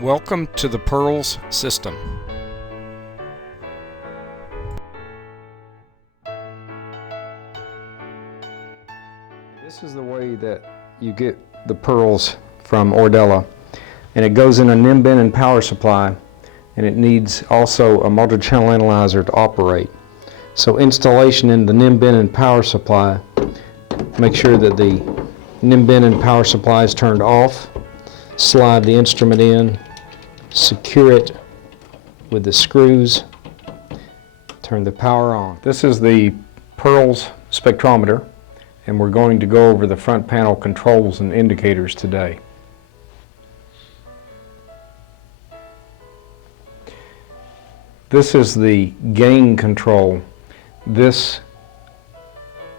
Welcome to the Perals system. This is the way that you get the Perals from Ordella, and it goes in a NIM bin and power supply, and it needs also a multi-channel analyzer to operate. So installation in the NIM bin and power supply, make sure that the NIM bin and power supply is turned off, slide the instrument in, secure it with the screws, turn the power on. This is the Perals Spectrometer, and we're going to go over the front panel controls and indicators today. This is the gain control. This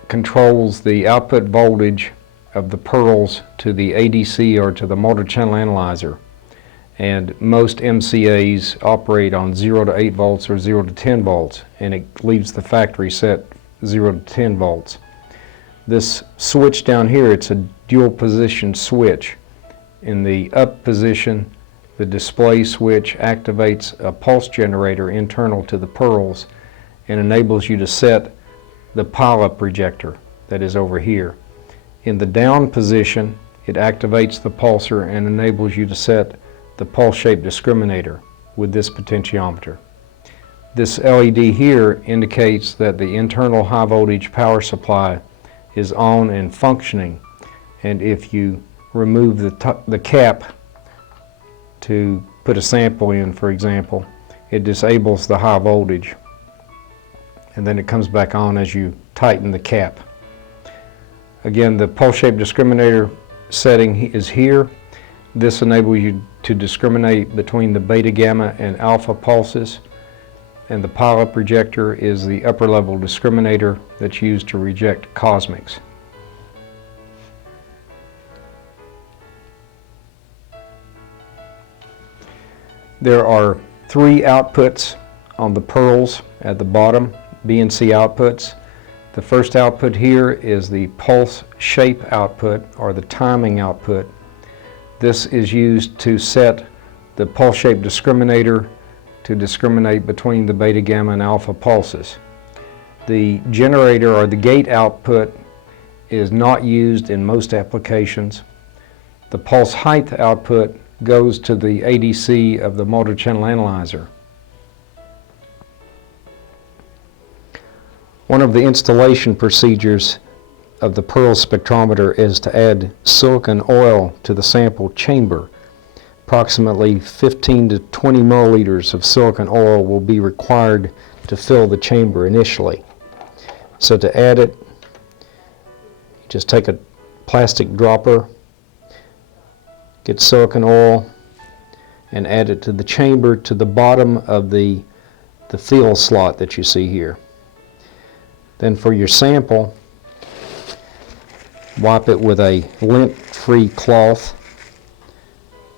controls the output voltage of the Perals to the ADC or to the multi-channel analyzer. And most MCAs operate on 0 to 8 volts or 0 to 10 volts, and it leaves the factory set 0 to 10 volts. This switch down here, it's a dual position switch. In the up position, the display switch activates a pulse generator internal to the Perals and enables you to set the pile-up rejector that is over here. In the down position, it activates the pulsar and enables you to set the pulse shape discriminator with this potentiometer. This LED here indicates that the internal high voltage power supply is on and functioning, and if you remove the cap to put a sample in, for example, it disables the high voltage, and then it comes back on as you tighten the cap. Again, the pulse shape discriminator setting is here. This enables you to discriminate between the beta, gamma, and alpha pulses, and the pile-up rejector is the upper level discriminator that's used to reject cosmics. There are 3 outputs on the Perals at the bottom, B and C outputs. The first output here is the pulse shape output, or the timing output. This is used to set the pulse shape discriminator to discriminate between the beta, gamma, and alpha pulses. The generator or the gate output is not used in most applications. The pulse height output goes to the ADC of the multi-channel analyzer. One of the installation procedures of the Perals spectrometer is to add silicon oil to the sample chamber. Approximately 15 to 20 milliliters of silicon oil will be required to fill the chamber initially. So to add it, you just take a plastic dropper, get silicon oil, and add it to the chamber to the bottom of the fill slot that you see here. Then for your sample, wipe it with a lint-free cloth,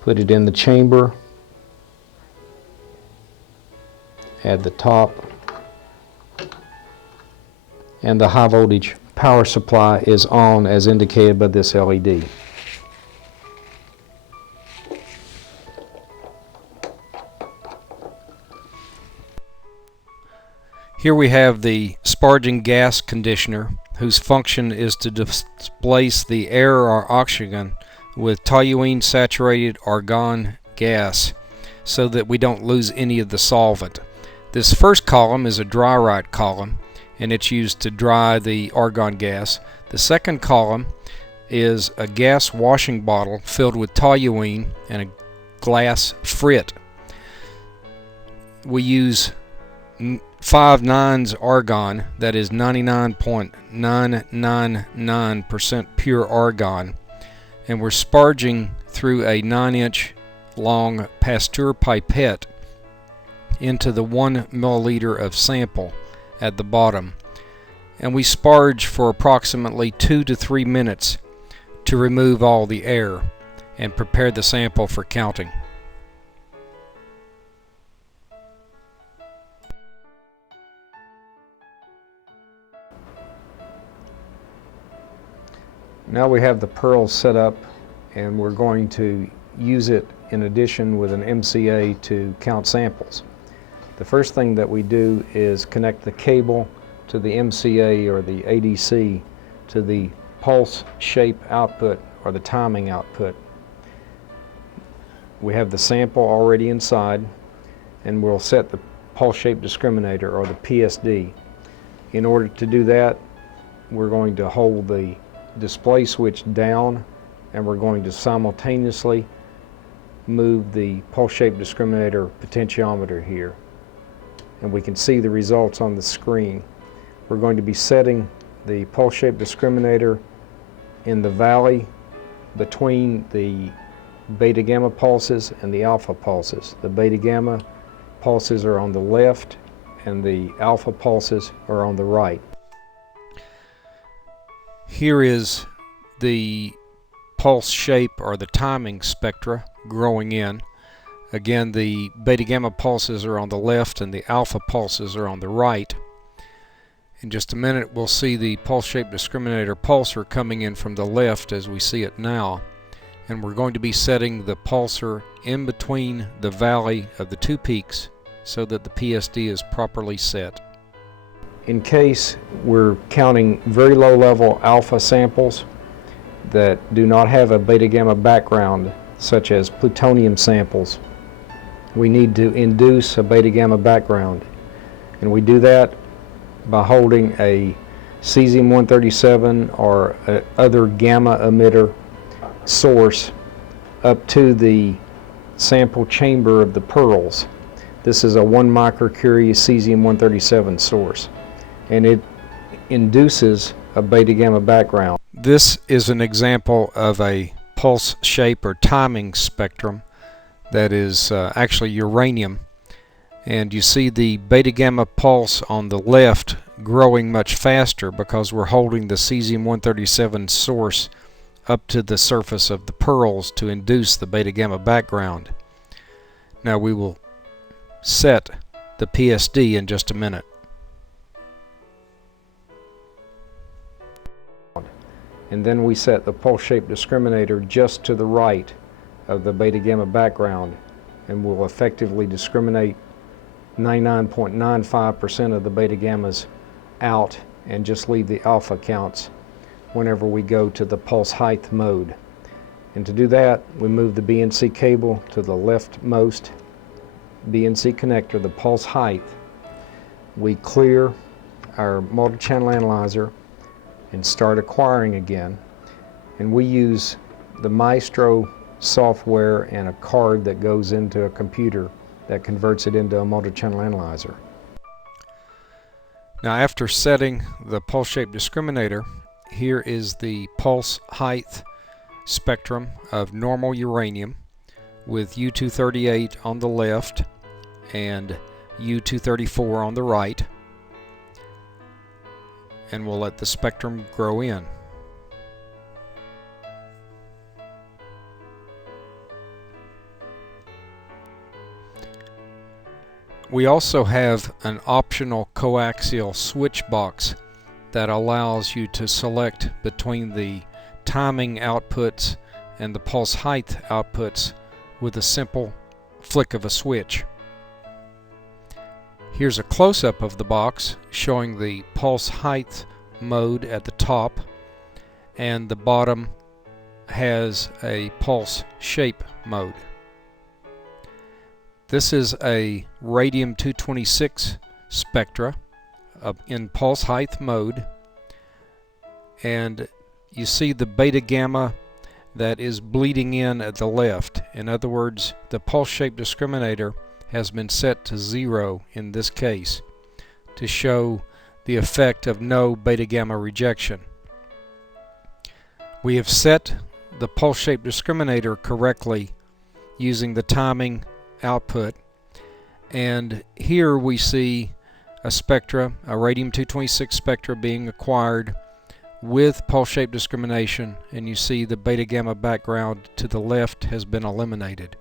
put it in the chamber, add the top, and the high voltage power supply is on as indicated by this LED. Here we have the sparging gas conditioner, whose function is to displace the air or oxygen with toluene saturated argon gas so that we don't lose any of the solvent. This first column is a dry right column, and it's used to dry the argon gas. The second column is a gas washing bottle filled with toluene and a glass frit. We use 5-9s argon, that is 99.999% pure argon, and we're sparging through a 9-inch long Pasteur pipette into the 1 milliliter of sample at the bottom, and we sparge for approximately 2 to 3 minutes to remove all the air and prepare the sample for counting. Now we have the Perals set up, and we're going to use it in addition with an MCA to count samples. The first thing that we do is connect the cable to the MCA or the ADC to the pulse shape output or the timing output. We have the sample already inside, and we'll set the pulse shape discriminator or the PSD. In order to do that, we're going to hold the display switch down, and we're going to simultaneously move the pulse shape discriminator potentiometer here, and we can see the results on the screen. We're going to be setting the pulse shape discriminator in the valley between the beta gamma pulses and the alpha pulses. The beta gamma pulses are on the left and the alpha pulses are on the right. Here is the pulse shape or the timing spectra growing in. Again, the beta gamma pulses are on the left and the alpha pulses are on the right. In just a minute we'll see the pulse shape discriminator pulsar coming in from the left as we see it now, and we're going to be setting the pulsar in between the valley of the two peaks so that the PSD is properly set. In case we're counting very low level alpha samples that do not have a beta gamma background, such as plutonium samples, we need to induce a beta gamma background, and we do that by holding a cesium-137 or other gamma emitter source up to the sample chamber of the Perals. This is a 1 microcurie cesium-137 source, and it induces a beta gamma background. This is an example of a pulse shape or timing spectrum that is actually uranium, and you see the beta gamma pulse on the left growing much faster because we're holding the cesium-137 source up to the surface of the Perals to induce the beta gamma background. Now we will set the PSD in just a minute. And then we set the pulse shape discriminator just to the right of the beta gamma background, and we'll effectively discriminate 99.95% of the beta gammas out and just leave the alpha counts whenever we go to the pulse height mode. And to do that, we move the BNC cable to the leftmost BNC connector, the pulse height. We clear our multi-channel analyzer and start acquiring again, and we use the Maestro software and a card that goes into a computer that converts it into a multi-channel analyzer. Now, after setting the pulse shape discriminator, here is the pulse height spectrum of normal uranium with U-238 on the left and U-234 on the right, and we'll let the spectrum grow in. We also have an optional coaxial switch box that allows you to select between the timing outputs and the pulse height outputs with a simple flick of a switch. Here's a close-up of the box showing the pulse height mode at the top, and the bottom has a pulse shape mode. This is a radium-226 spectra in pulse height mode, and you see the beta gamma that is bleeding in at the left. In other words, the pulse shape discriminator has been set to 0 in this case to show the effect of no beta gamma rejection. We have set the pulse shape discriminator correctly using the timing output, and here we see a spectra, a radium-226 spectra being acquired with pulse shape discrimination, and you see the beta gamma background to the left has been eliminated.